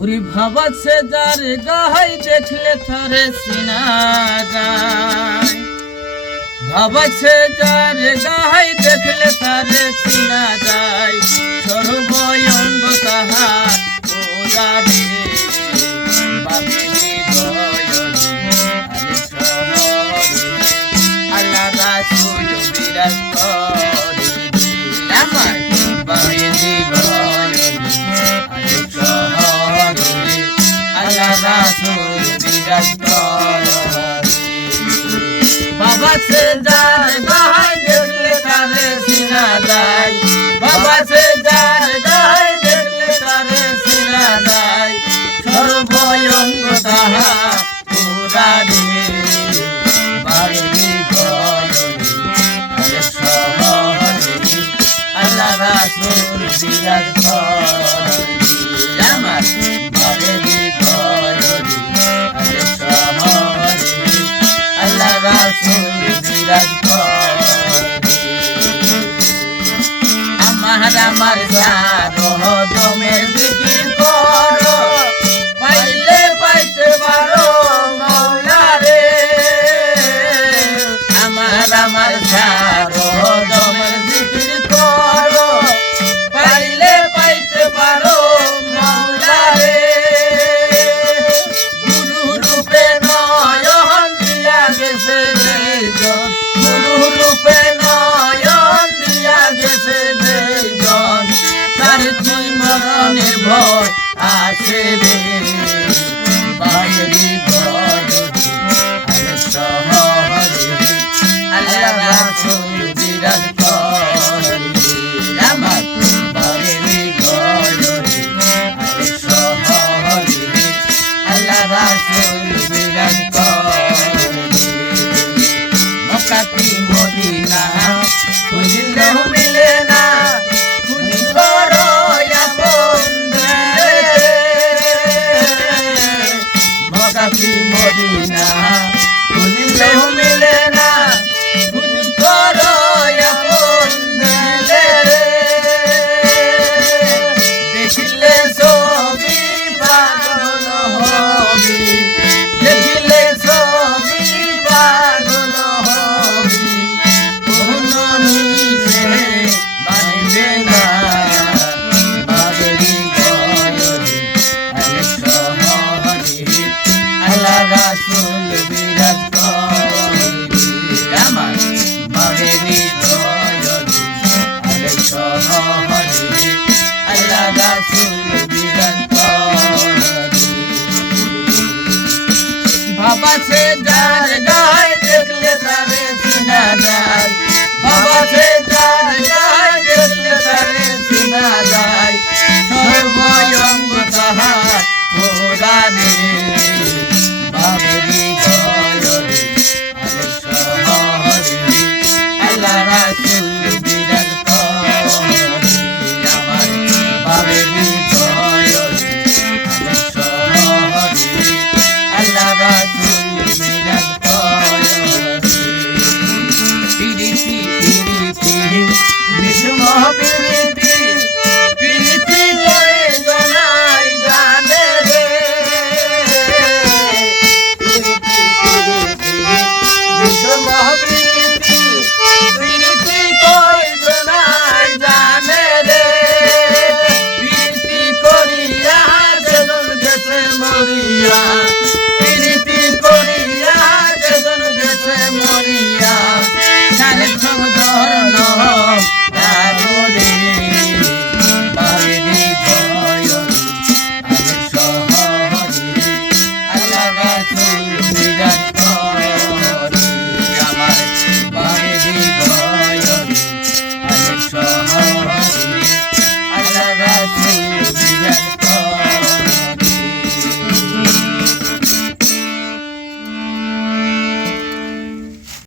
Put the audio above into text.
উরি ভাবাছে যার গাহাই দেখলে তারে চিনা যায়, ভাবাছে যার গাহাই দেখলে তারে চিনা যায়, সর্বয়ঙ্গ তাহা ওরা রে বাবিনী গয়নে আরে শহরে আল্লাহ রাসূল বিরাজ করে আমার বাবিনী গয়নে আরে শহরে আল্লাহ রাসূল বিরাজ করে। বাবা সে যার গাহাই দেখলে তারে চিনা যায়, বাবা সে যার গাহাই দেখলে তারে চিনা যায়, সর্বয়ঙ্গ তাহা পুরা রে বাড়ি গয়নে আরে শহরে আল্লাহ রাসূল বিরাজ করে আমার বাড়ি গয়নে আরে শহরে আল্লাহ রাসূল বিরাজ করে। আমার সারো দমের জিকির করো, পাইলে পাইতে পারো মাওলা রে, আমার সারো দমের জিকির করো, পাইলে পাইতে পারো মাওলা রে, গুরু রূপে নয়ন দিয়া গেছে জন, গুরু রূপে নয়ন দিয়া গেছে জন, তার তুই মরণের ভয় আছে রে বাইরে গয়নে আরে শহরে আল্লাহ রাসূল বিরাজ করে আমার বাইরে গয়নে আরে শহরে আল্লাহ রাসূল বিরাজ করে। মক্কাতি মদিনা খুঁজলেও মিলে না, মক্কাতি মদিনা খুঁজলেও মিলে না, খুঁজ করো আপন দিলে রে, দেখিলে ছবি পাগল হবি, দেখিলে ছবি পাগল হবি, কোনো নিচে মানবে না বাবরি গয়নে আরে শহরে আল্লাহ রাসূল বিরাজ করে আমার বাবরি গয়নে আরে শহরে আল্লাহ রাসূল বিরাজ করে। বাবা সে যার গাহাই দেখলে তারে চিনা যায়, বাবা সে যার গাহাই দেখলে তারে চিনা যায়, সর্বয়ঙ্গ তাহার পুরা রে বাবরি